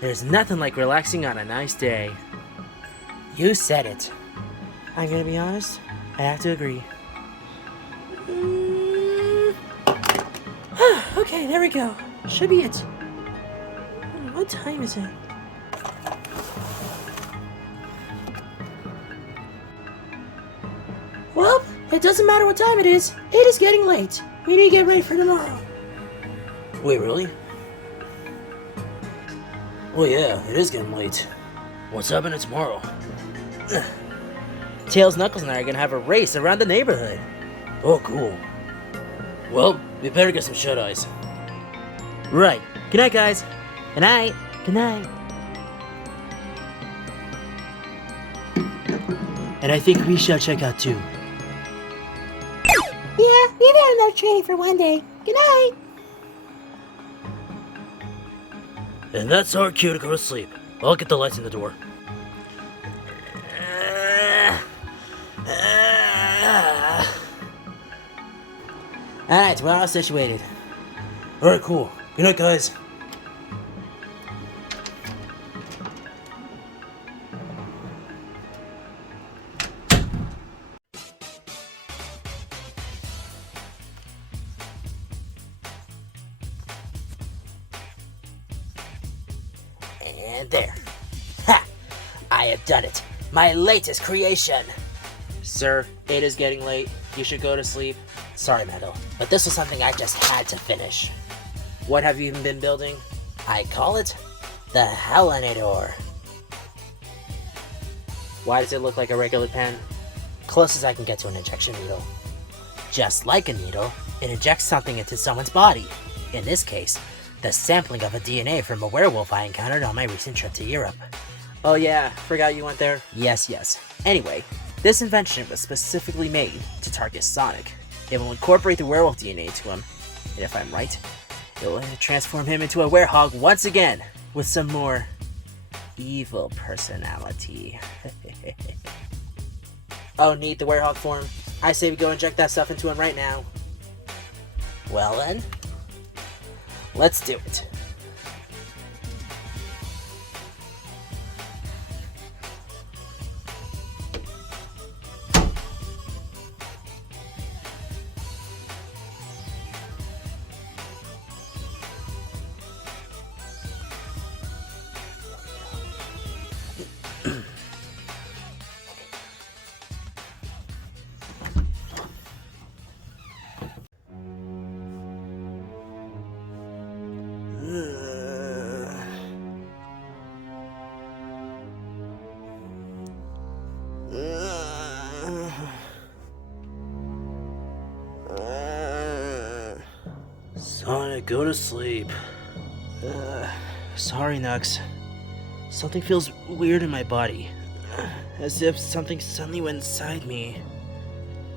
There's nothing like relaxing on a nice day. You said it. I'm gonna be honest, I have to agree. Okay, there we go. Should be it. What time is it? Well, it doesn't matter what time it is getting late. We need to get ready for tomorrow. Wait, really? Oh yeah, it is getting late. What's happening tomorrow? Tails, Knuckles, and I are gonna have a race around the neighborhood. Oh, cool. Well, we better get some shut-eyes. Right. Good night, guys. Good night. Good night. And I think we shall check out too. Yeah, we've had enough training for one day. Good night. And that's our cue to go to sleep. I'll get the lights in the door. Alright, we're all situated. Alright, cool. Good night, guys. And there. Ha! I have done it. My latest creation. Sir, it is getting late. You should go to sleep. Sorry, Meadow, but this was something I just had to finish. What have you even been building? I call it the Hellinator. Why does it look like a regular pen? Close as I can get to an injection needle. Just like a needle, it injects something into someone's body. In this case, the sampling of a DNA from a werewolf I encountered on my recent trip to Europe. Oh yeah, forgot you went there? Yes. Anyway, this invention was specifically made to target Sonic. It will incorporate the werewolf DNA into him, and if I'm right, it will transform him into a Werehog once again, with some more evil personality. Oh, neat, the Werehog form. I say we go inject that stuff into him right now. Well then, let's do it. Sonic, go to sleep. Sorry, Nux. Something feels weird in my body. As if something suddenly went inside me.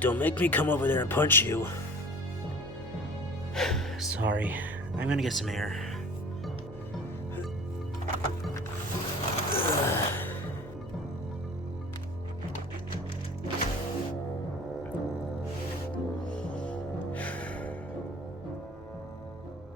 Don't make me come over there and punch you. Sorry. I'm gonna get some air.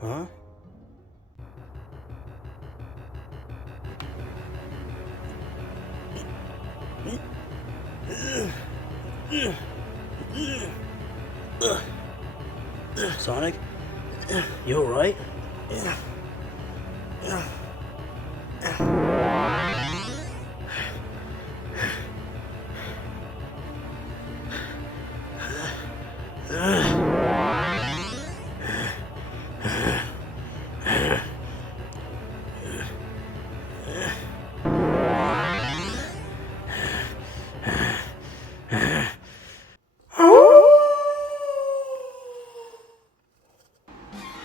Huh? Sonic? You alright?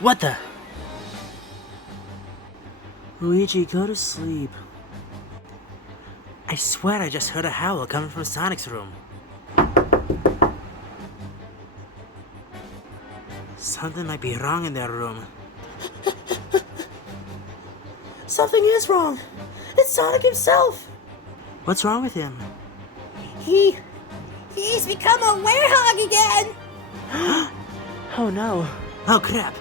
What the? Luigi, go to sleep. I swear I just heard a howl coming from Sonic's room. Something might be wrong in their room. Something is wrong. It's Sonic himself. What's wrong with him? He's become a werehog again. Oh no. Oh crap.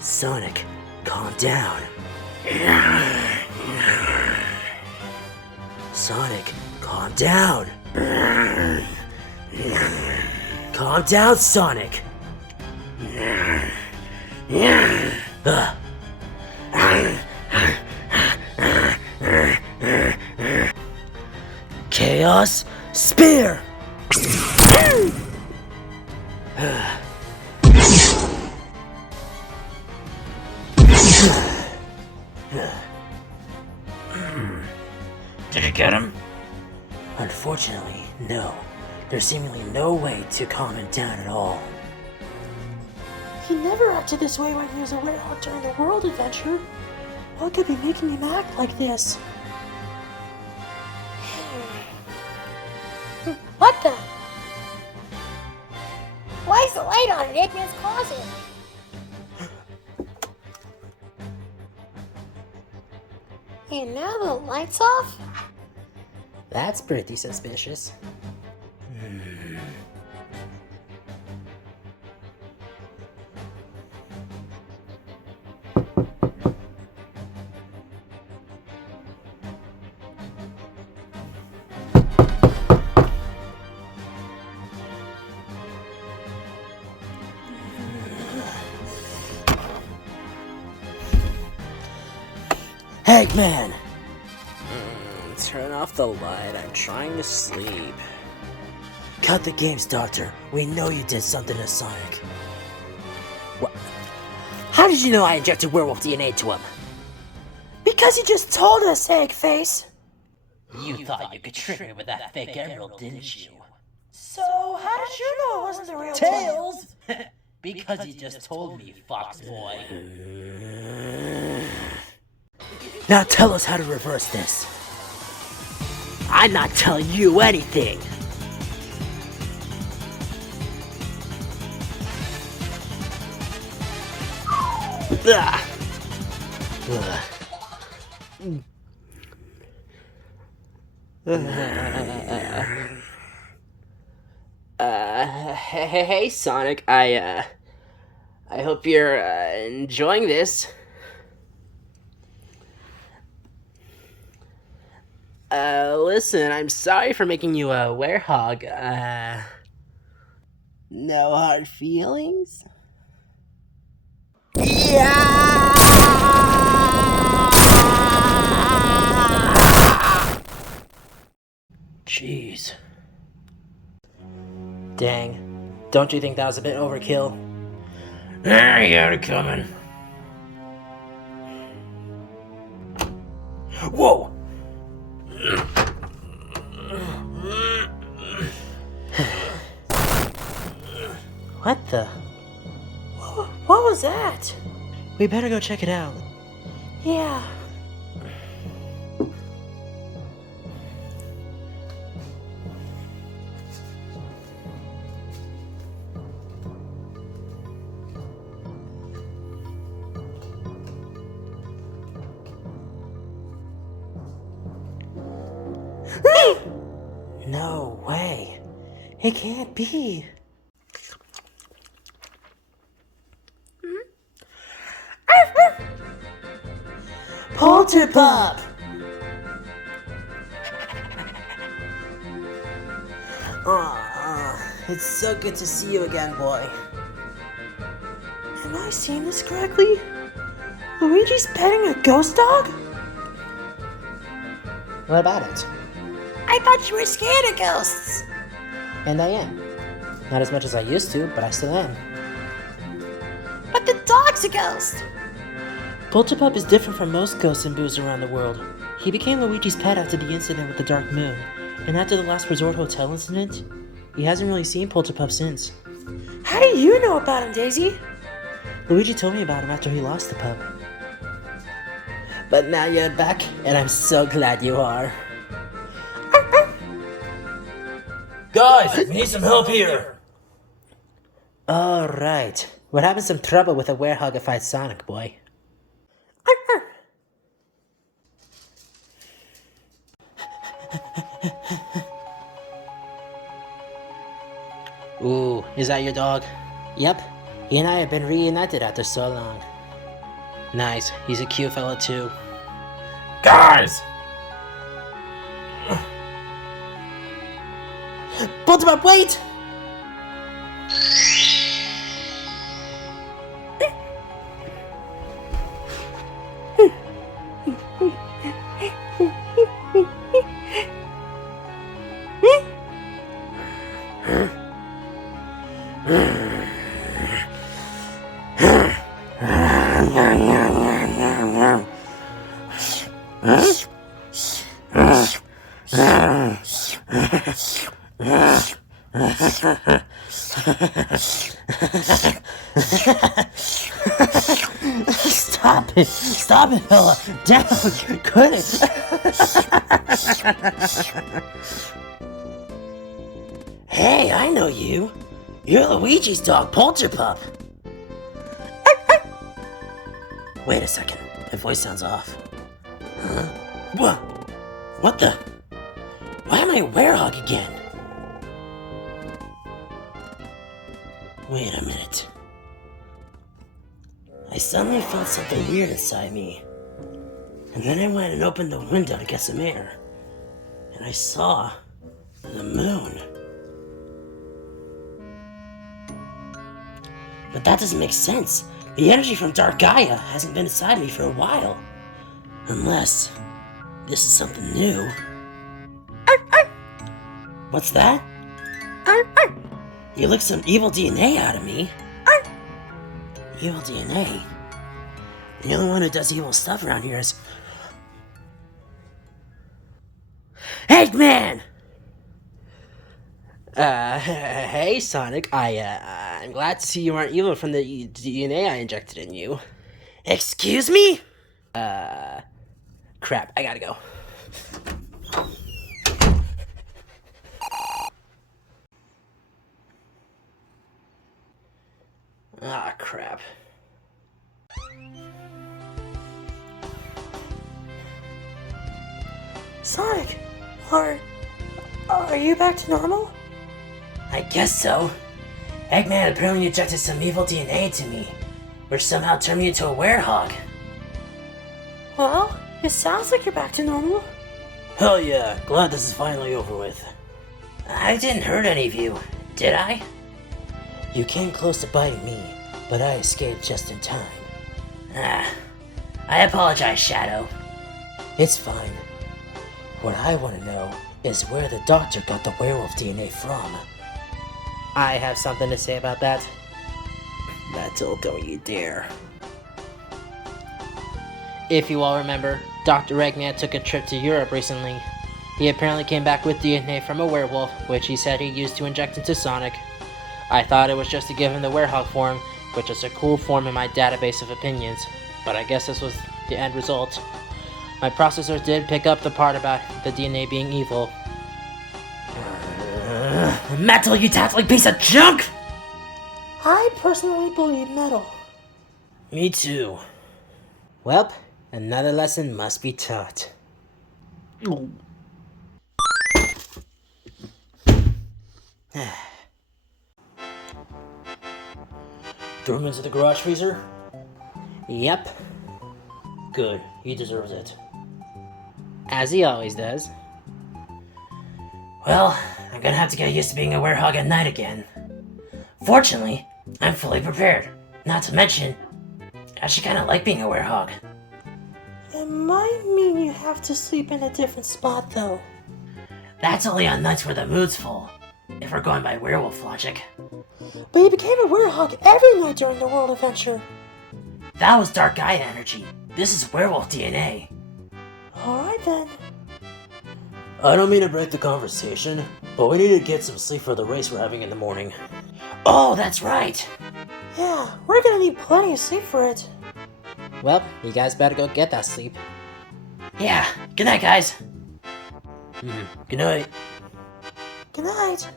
Sonic, calm down. Sonic, calm down. Calm down, Sonic. Chaos Spear! Did you get him? Unfortunately, no. There's seemingly no way to calm him down at all. He never acted this way when he was a werehog during the world adventure. What could be making him act like this? What the? Why is the light on in Eggman's closet? And now the light's off? That's pretty suspicious. Eggman! Turn off the light. I'm trying to sleep. Cut the games, Doctor. We know you did something to Sonic. What? How did you know I injected werewolf DNA to him? Because he just told us, Eggface. You thought you could trick me with that fake emerald, didn't you? So, how did you know it wasn't the real Tails! Because you just told me, Fox Boy. Now tell us how to reverse this. I'm not telling you anything. Hey, Sonic. I hope you're enjoying this. Listen, I'm sorry for making you a werehog. No hard feelings? Jeez. Dang. Don't you think that was a bit overkill? I got it coming. Whoa! What the? What was that? We better go check it out. Yeah. No way. It can't be. Polterpup! It's so good to see you again, boy. Am I seeing this correctly? Luigi's petting a ghost dog? What about it? I thought you were scared of ghosts. And I am. Not as much as I used to, but I still am. But the dog's a ghost. Polterpup is different from most ghosts and boos around the world. He became Luigi's pet after the incident with the Dark Moon, and after the last Resort Hotel incident, he hasn't really seen Polterpup since. How do you know about him, Daisy? Luigi told me about him after he lost the pup. But now you're back, and I'm so glad you are. Guys, we need some help here. Alright. What happens some trouble with a werehog if fights Sonic, boy? Ooh, is that your dog? Yep, he and I have been reunited after so long. Nice, he's a cute fella too. Guys! Bulldozer, wait! Stop it! Stop it, Bella! Down! Couldn't! Hey, I know you! You're Luigi's dog, Polterpup! Wait a second, my voice sounds off. Huh? What the? Why am I a werehog again? Wait a minute. I suddenly felt something weird inside me. And then I went and opened the window to get some air. And I saw the moon. But that doesn't make sense. The energy from Dark Gaia hasn't been inside me for a while. Unless this is something new. What's that? You licked some evil DNA out of me. Evil DNA? The only one who does evil stuff around here is... Eggman! Hey Sonic, I'm glad to see you aren't evil from the DNA I injected in you. Excuse me? Crap, I gotta go. Ah, crap. Sonic, are you back to normal? I guess so. Eggman apparently injected some evil DNA into me, which somehow turned me into a werehog. Well, it sounds like you're back to normal. Hell yeah, glad this is finally over with. I didn't hurt any of you, did I? You came close to biting me, but I escaped just in time. I apologize, Shadow. It's fine. What I want to know is where the doctor got the werewolf DNA from. I have something to say about that. That'll don't you dare. If you all remember, Dr. Eggman took a trip to Europe recently. He apparently came back with DNA from a werewolf, which he said he used to inject into Sonic. I thought it was just to give him the werehog form, which is a cool form in my database of opinions, but I guess this was the end result. My processor did pick up the part about the DNA being evil. Metal, you tattling piece of junk! I personally believe metal. Me too. Well, another lesson must be taught. Throw him into the garage freezer? Yep. Good, he deserves it. As he always does. Well, I'm gonna have to get used to being a werehog at night again. Fortunately, I'm fully prepared. Not to mention, I actually kinda like being a werehog. It might mean you have to sleep in a different spot, though. That's only on nights where the mood's full, if we're going by werewolf logic. But you became a werehog every night during the world adventure. That was Dark Gaia energy. This is werewolf DNA. Alright then. I don't mean to break the conversation, but we need to get some sleep for the race we're having in the morning. Oh, that's right! Yeah, we're gonna need plenty of sleep for it. Well, you guys better go get that sleep. Yeah, good night, guys. Good night. Good night.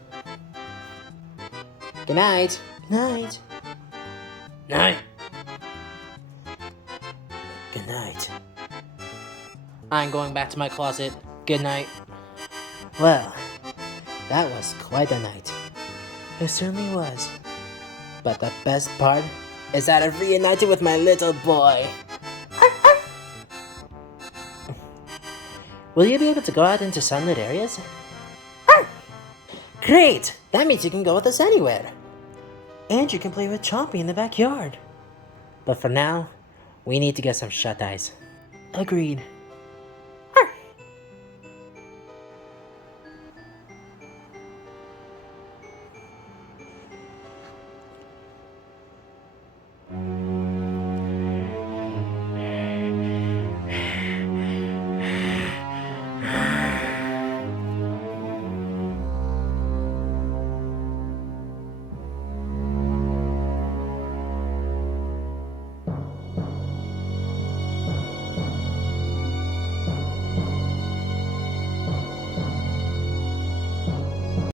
Good night. Good night. Night. Good night. I'm going back to my closet. Good night. Well, that was quite a night. It certainly was. But the best part is that I've reunited with my little boy. Will you be able to go out into sunlit areas? Great! That means you can go with us anywhere. And you can play with Chompy in the backyard. But for now, we need to get some shut-eyes. Agreed.